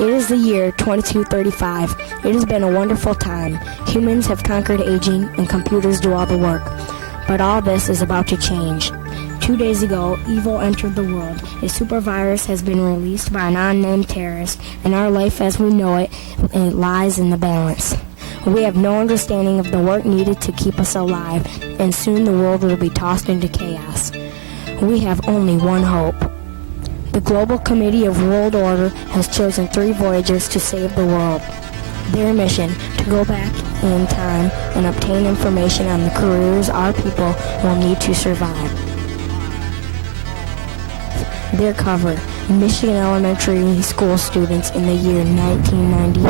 It is the year 2235. It has been a wonderful time. Humans have conquered aging and computers do all the work. But all this is about to change. 2 days ago, evil entered the world. A super virus has been released by an unnamed terrorist, and our life as we know it lies in the balance. We have no understanding of the work needed to keep us alive, and soon the world will be tossed into chaos. We have only one hope. The Global Committee of World Order has chosen 3 voyagers to save the world. Their mission, to go back in time and obtain information on the careers our people will need to survive. Their cover, Michigan elementary school students in the year 1990.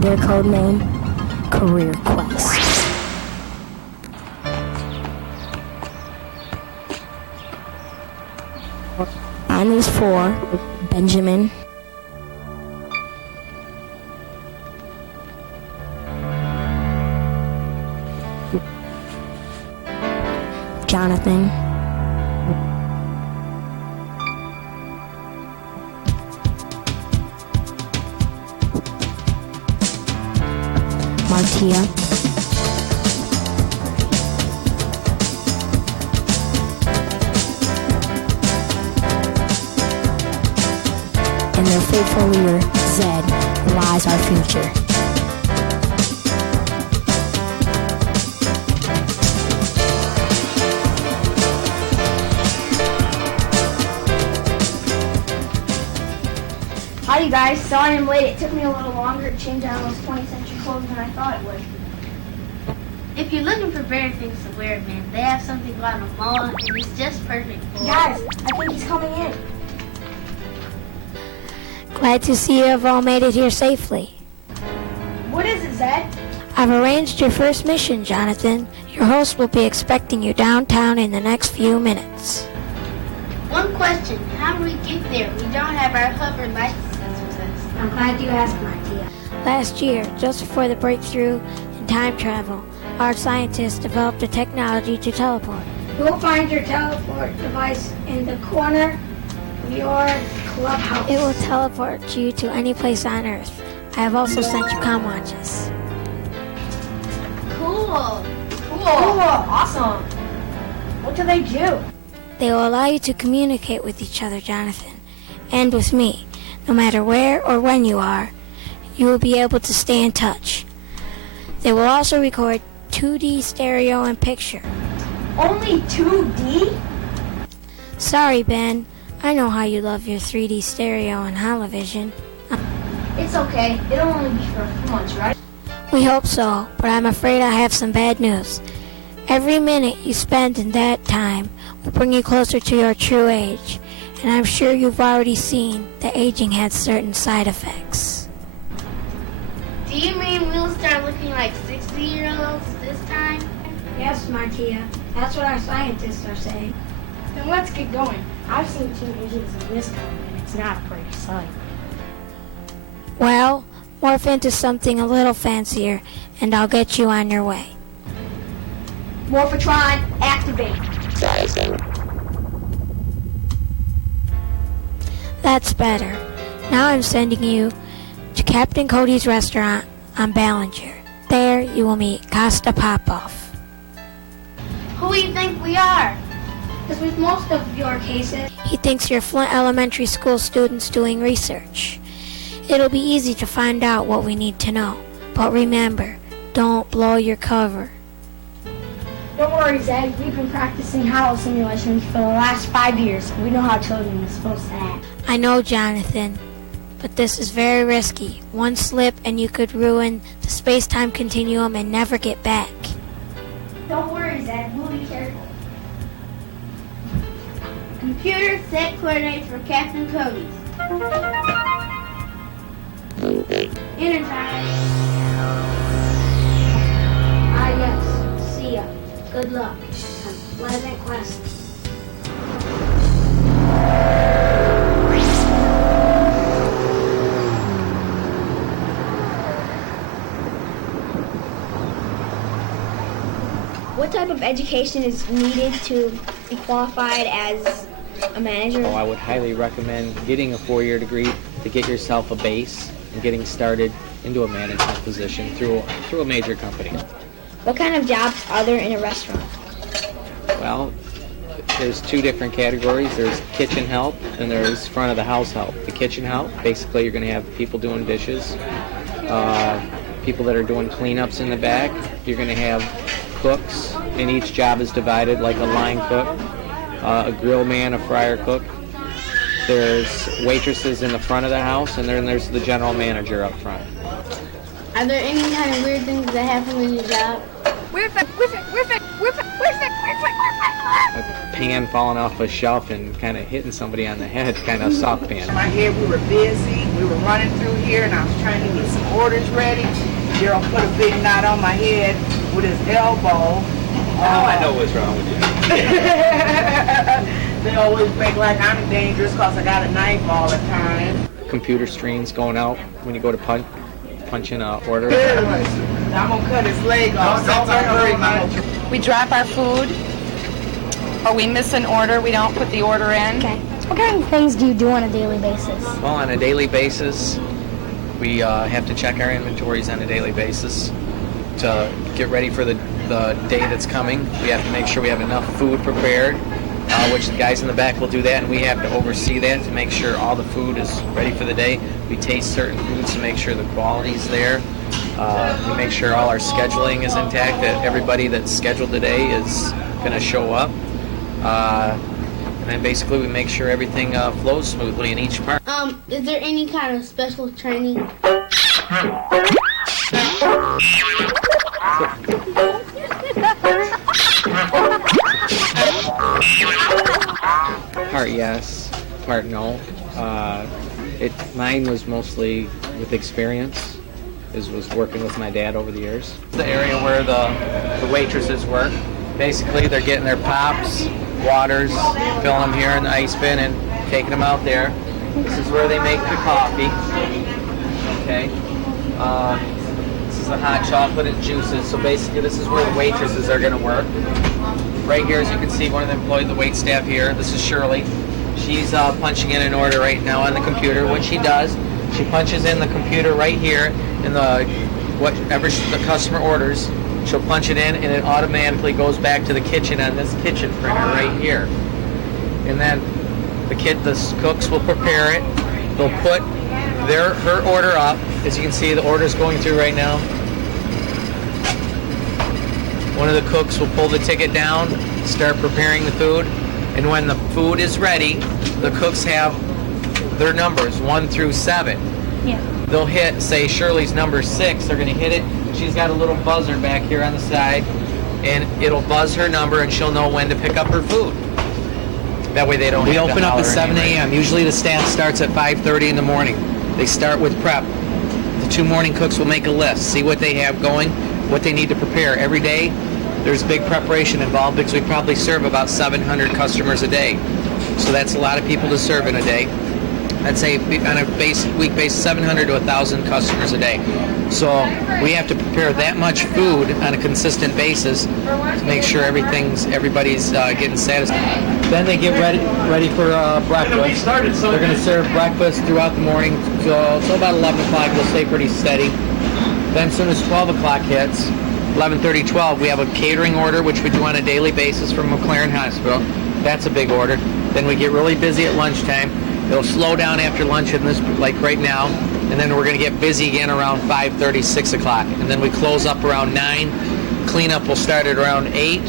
Their code name, Career Quest. On these 4, Benjamin, Jonathan, Martia, and their faithful leader, Zed, lies our future. Howdy guys, sorry I'm late. It took me a little longer to change out those 20th century clothes than I thought it would. If you're looking for better things to wear, man, they have something called a mall, and it's just perfect for Guys, I think he's coming in. Glad to see you have all made it here safely. What is it, Zed? I've arranged your first mission, Jonathan. Your host will be expecting you downtown in the next few minutes. One question, how do we get there? We don't have our hover licenses with us. I'm glad you asked, Martia. Last year, just before the breakthrough in time travel, our scientists developed a technology to teleport. You'll find your teleport device in the corner of your clubhouse. It will teleport you to any place on Earth. I have also sent you comm watches. Cool. Awesome. What do they do? They will allow you to communicate with each other, Jonathan, and with me. No matter where or when you are, you will be able to stay in touch. They will also record 2D stereo and picture. Only 2D? Sorry, Ben. I know how you love your 3D stereo and holovision. It's okay. It'll only be for a few months, right? We hope so, but I'm afraid I have some bad news. Every minute you spend in that time will bring you closer to your true age, and I'm sure you've already seen that aging has certain side effects. Do you mean we'll start looking like 60-year-olds this time? Yes, Martia. That's what our scientists are saying. Then let's get going. I've seen teenagers in this kind, and it's not a pretty sight. Well, morph into something a little fancier, and I'll get you on your way. Morphatron, activate. That's better. Now I'm sending you to Captain Cody's restaurant on Ballinger. There you will meet Costa Popoff. Who do you think we are? Because with most of your cases, He thinks you're Flint Elementary School students doing research. It'll be easy to find out what we need to know. But remember, don't blow your cover. don't worry, Zed. We've been practicing hollow simulations for the last 5 years. We know how children are supposed to act. I know, Jonathan, but this is very risky. One slip and you could ruin the space-time continuum and never get back. Don't worry, Zed. We'll be careful. Computer set coordinates for Captain Cody's. Energize. Ah, yes. See ya. Good luck. A pleasant quest. What type of education is needed to be qualified as a manager? Oh, I would highly recommend getting a 4-year degree to get yourself a base and getting started into a management position through a major company. What kind of jobs are there in a restaurant? Well, there's 2 different categories. There's kitchen help and there's front of the house help. The kitchen help, basically you're going to have people doing dishes, people that are doing cleanups in the back. You're going to have cooks, and each job is divided like a line cook, a grill man, a fryer cook. There's waitresses in the front of the house, and then there's the general manager up front. Are there any kind of weird things that happen in your job? A pan falling off a shelf and kind of hitting somebody on the head, kind of soft pan. In my head, we were busy. We were running through here, and I was trying to get some orders ready. Daryl put a big knot on my head with his elbow. Now I know what's wrong with you. They always make like I'm dangerous because I got a knife all the time. Computer screens going out when you go to punch in an order. I'm going to cut his leg off. Don't hurry, man. We drop our food, or we miss an order, we don't put the order in. Okay. What kind of things do you do on a daily basis? Well, on a daily basis, we have to check our inventories on a daily basis to get ready for the day that's coming. We have to make sure we have enough food prepared, which the guys in the back will do that, and we have to oversee that to make sure all the food is ready for the day. We taste certain foods to make sure the quality's there. We make sure all our scheduling is intact, that everybody that's scheduled today is going to show up. And then basically we make sure everything flows smoothly in each part. Is there any kind of special training? Part yes, part no. Mine was mostly with experience. Was working with my dad over the years. The area where the waitresses work. Basically, they're getting their pops, waters, filling them here in the ice bin and taking them out there. This is where they make the coffee. Okay. This is the hot chocolate and juices. So basically, this is where the waitresses are going to work. Right here, as you can see, one of the employees, the wait staff here. This is Shirley. She's punching in an order right now on the computer. What she does, she punches in the computer right here, and whatever the customer orders, she'll punch it in, and it automatically goes back to the kitchen on this kitchen printer right here. And then the cooks will prepare it. They'll put her order up. As you can see, the order's going through right now. One of the cooks will pull the ticket down, start preparing the food, and when the food is ready, the cooks have their numbers 1 through 7. Yeah. They'll hit, say Shirley's number 6, they're going to hit it. She's got a little buzzer back here on the side, and it'll buzz her number, and she'll know when to pick up her food. That way they don't have to open up at 7 a.m. Usually the staff starts at 5:30 in the morning. They start with prep. The 2 morning cooks will make a list, see what they have going, what they need to prepare. Every day there's big preparation involved because we probably serve about 700 customers a day. So that's a lot of people to serve in a day. I'd say on a week basis, 700 to 1,000 customers a day. So we have to prepare that much food on a consistent basis to make sure everybody's getting satisfied. Then they get ready for breakfast. They're going to serve breakfast throughout the morning, so about 11 o'clock. They'll stay pretty steady. Then as soon as 12 o'clock hits, 11:30, 12, we have a catering order, which we do on a daily basis from McLaren Hospital. That's a big order. Then we get really busy at lunchtime. It'll slow down after lunch in this, like right now, and then we're going to get busy again around 5:30, 6 o'clock. And then we close up around 9. Cleanup will start at around 8.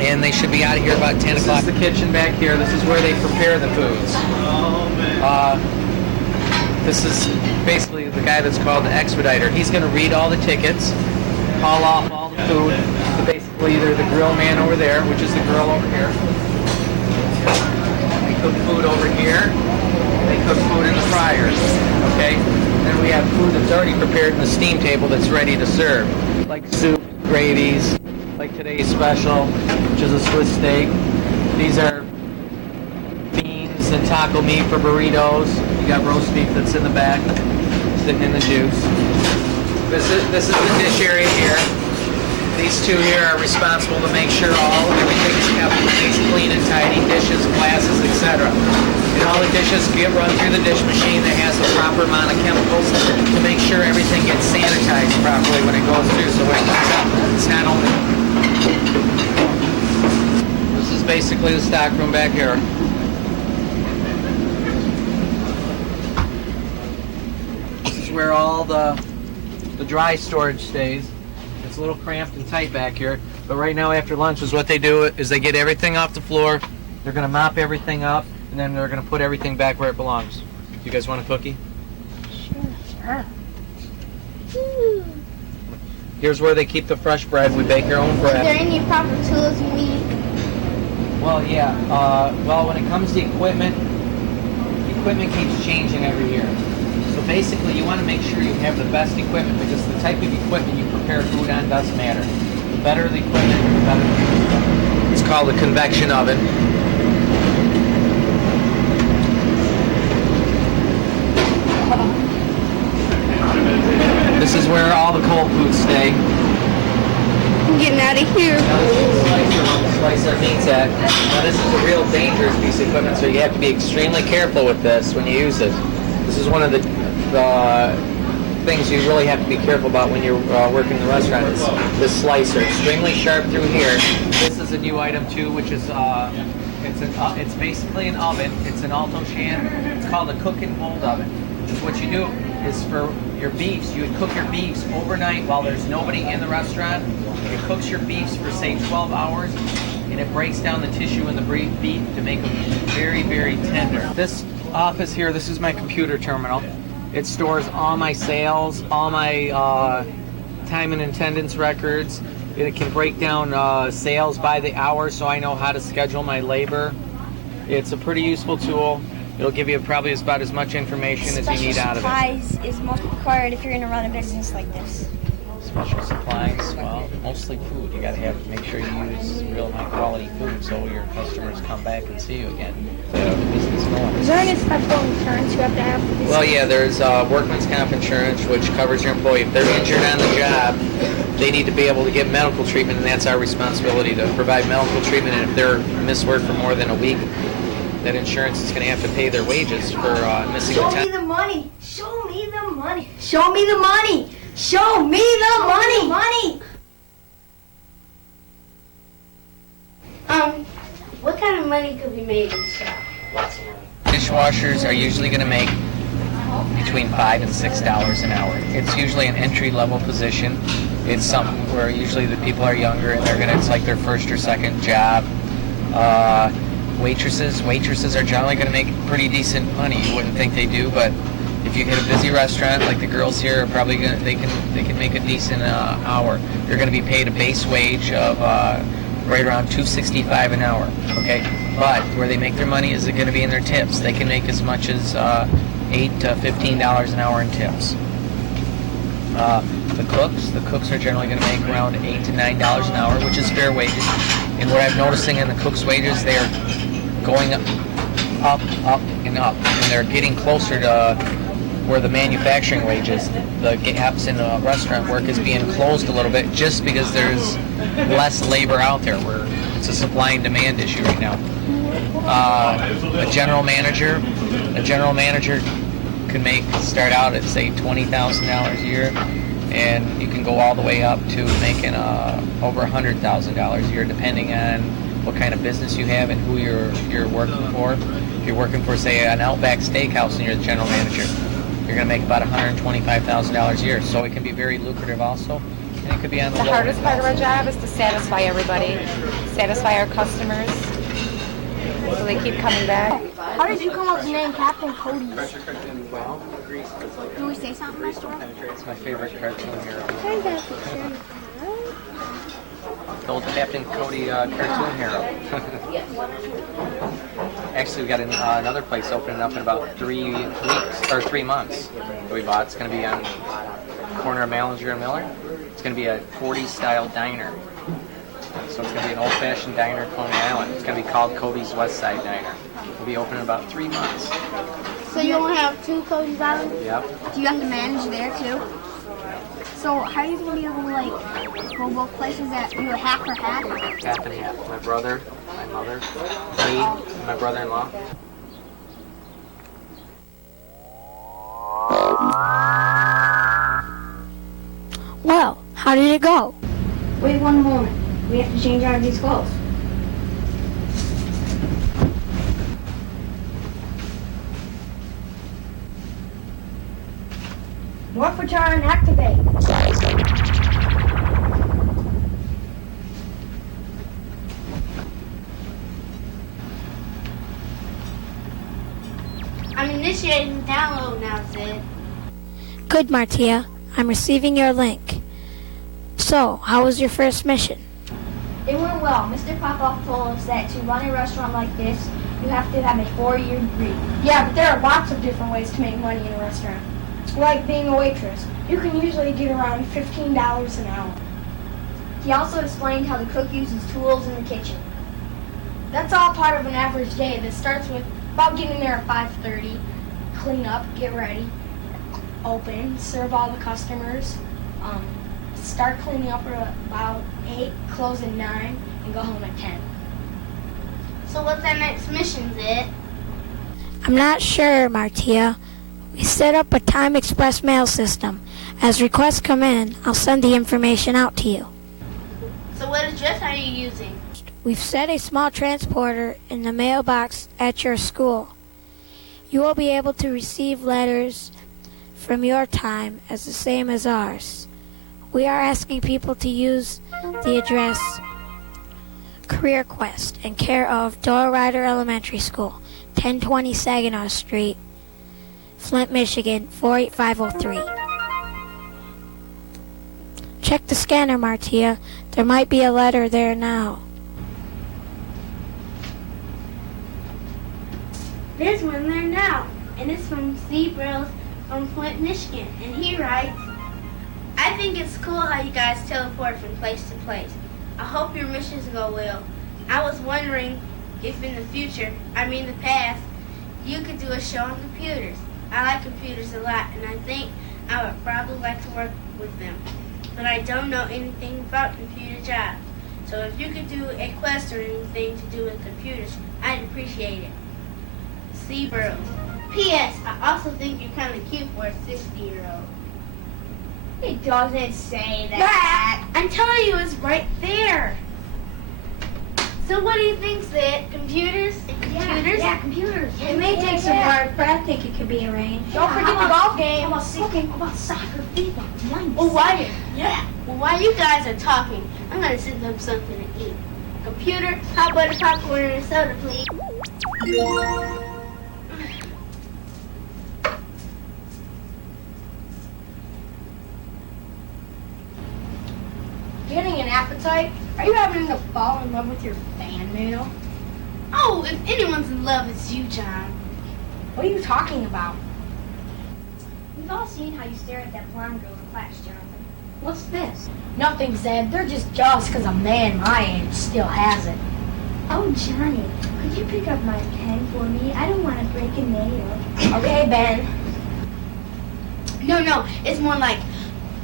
And they should be out of here about 10 o'clock. This is the kitchen back here. This is where they prepare the foods. This is basically the guy that's called the expediter. He's going to read all the tickets, call off all the food. So basically either the grill man over there, which is the grill over here. They cook food over here. They cook food in the fryers. Okay? Then we have food that's already prepared in the steam table that's ready to serve. Like soup, gravies, like today's special, which is a Swiss steak. These are beans and taco meat for burritos. You got roast beef that's in the back, sitting in the juice. This is the dish area here. These two here are responsible to make sure everything is kept basically clean and tidy, dishes, glasses, etc. And all the dishes get run through the dish machine that has the proper amount of chemicals to make sure everything gets sanitized properly when it goes through. So when it comes out, it's not only... This is basically the stock room back here. This is where all the dry storage stays. It's a little cramped and tight back here, but right now after lunch is what they do is they get everything off the floor, they're going to mop everything up, and then they're going to put everything back where it belongs. You guys want a cookie? Sure. Here's where they keep the fresh bread. We bake our own Is bread. there any proper tools you need? Well, yeah. Well, when it comes to equipment keeps changing every year. So basically, you want to make sure you have the best equipment because the type of equipment you prepare food on does matter. The better the equipment, the better the food. It's called a convection oven. This is where all the cold foods stay. I'm getting out of here. Now this is the slicer where we slice our meats at. Now this is a real dangerous piece of equipment, so you have to be extremely careful with this when you use it. This is one of the things you really have to be careful about when you're working in the restaurant. Is this slicer, extremely sharp through here. This is a new item too, which is it's basically an oven. It's an Alto Shan. It's called a cook and hold oven. What you do is for your beefs, you would cook your beefs overnight while there's nobody in the restaurant. It cooks your beefs for say 12 hours, and it breaks down the tissue in the beef to make them very, very tender. This office here, this is my computer terminal. It stores all my sales, all my time and attendance records. It can break down sales by the hour so I know how to schedule my labor. It's a pretty useful tool. It'll give you probably about as much information as you need out of it. Special supplies is most required if you're going to run a business like this. Special supplies, well, mostly food. You got to make sure you use real high quality food so your customers come back and see you again. The business going. Is there any special insurance you have to have for this? Well, yeah, there's workman's comp insurance, which covers your employee. If they're injured on the job, they need to be able to get medical treatment, and that's our responsibility to provide medical treatment. And if they're missed work for more than a week, that insurance is going to have to pay their wages for missing the time. Show me the money. Show me the money. Show me the money. Show me the money. What kind of money could be made in this shop? Lots of money. Dishwashers are usually going to make between $5 and $6 an hour. It's usually an entry-level position. It's something where usually the people are younger and it's like their first or second job. Waitresses are generally going to make pretty decent money. You wouldn't think they do, but if you hit a busy restaurant, like the girls here are probably they can make a decent hour. They're going to be paid a base wage of right around $2.65 an hour. Okay, but where they make their money is going to be in their tips. They can make as much as $8 to $15 an hour in tips. The cooks are generally going to make around $8 to $9 an hour, which is fair wages. And what I'm noticing in the cooks' wages, they are going up, and up, and they're getting closer to where the manufacturing wages, the gaps in the restaurant work is being closed a little bit just because there's less labor out there where it's a supply and demand issue right now. A general manager can start out at say $20,000 a year, and you can go all the way up to making over $100,000 a year depending on what kind of business you have and who you're working for. If you're working for, say, an Outback Steakhouse and you're the general manager, you're going to make about $125,000 a year. So it can be very lucrative also, and it could be on the low end. The hardest part of our job is to satisfy everybody, satisfy our customers, so they keep coming back. How did you come up with the name Captain Cody? Well, Can we say something, Mr. it's my favorite cartoon hero. The old Captain Cody cartoon hero. Actually, we got another place opening up in about 3 weeks or 3 months that we bought. It's going to be on the corner of Mallinger and Miller. It's going to be a 40s style diner. So it's going to be an old-fashioned diner at Coney Island. It's going to be called Cody's West Side Diner. It'll be open in about 3 months. So you only have 2 Cody's Island? Yep. Do you have to manage there too? So how are you going to be able to go both places at you half or half? Half and half. My brother, my mother, me, and my brother-in-law. Well, how did it go? Wait one moment. We have to change out of these clothes. Morph return activate. I'm initiating download now, Sid. Good, Martia. I'm receiving your link. So, how was your first mission? It went well. Mr. Popoff told us that to run a restaurant like this, you have to have a 4-year degree. Yeah, but there are lots of different ways to make money in a restaurant. Like being a waitress. You can usually get around $15 an hour. He also explained how the cook uses tools in the kitchen. That's all part of an average day that starts with about getting there at 5:30, clean up, get ready, open, serve all the customers, start cleaning up at about 8, close at 9, and go home at 10. So what's our next mission, Sid? I'm not sure, Martia. We set up a time express mail system. As requests come in, I'll send the information out to you. So what address are you using? We've set a small transporter in the mailbox at your school. You will be able to receive letters from your time as the same as ours. We are asking people to use the address Career Quest in care of Doyle-Ryder Elementary School, 1020 Saginaw Street, Flint, Michigan, 48503. Check the scanner, Martia. There might be a letter there now. There's one there now, and it's from Steve Brills from Flint, Michigan, and he writes, I think it's cool how you guys teleport from place to place. I hope your missions go well. I was wondering if in the future, I mean the past, you could do a show on computers. I like computers a lot, and I think I would probably like to work with them. But I don't know anything about computer jobs. So if you could do a quest or anything to do with computers, I'd appreciate it. Seabird. P.S. I also think you're kind of cute for a 60-year-old. It doesn't say that. I'm telling you, it's right there. So what do you think, Sid? Computers? Computers? Yeah, computers. It may take some work, but I think it could be arranged. Don't forget the golf game. How about soccer, FIFA, nice. Well, while you guys are talking, I'm going to send them something to eat. Computer, hot butter popcorn, and a soda, please. Getting an appetite? Are you having to fall in love with your fan mail? Oh, if anyone's in love, it's you, John. What are you talking about? We've all seen how you stare at that blonde girl in class, Jonathan. What's this? Nothing, Zeb. They're just jealous because a man my age still has it. Oh, Johnny, could you pick up my pen for me? I don't want to break a nail. Okay, Ben. No, it's more like,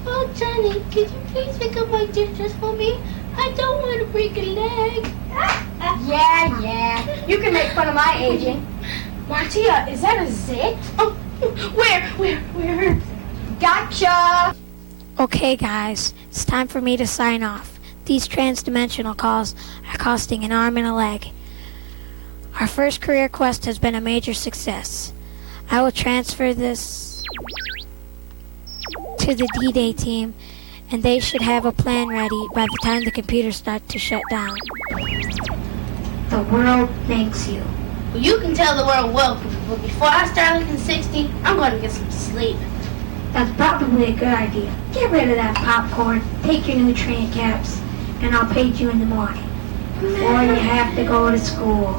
oh, Johnny, could you please pick up my gift just for me? I don't want to break a leg. Yeah. You can make fun of my aging. Martia, is that a zit? Oh, where? Gotcha! Okay, guys, it's time for me to sign off. These trans-dimensional calls are costing an arm and a leg. Our first career quest has been a major success. I will transfer this to the D-Day team, and they should have a plan ready by the time the computers start to shut down. The world thanks you. Well, you can tell the world welcome, but before I start looking 60, I'm going to get some sleep. That's probably a good idea. Get rid of that popcorn, take your nutrient caps, and I'll page you in the morning. Before you have to go to school.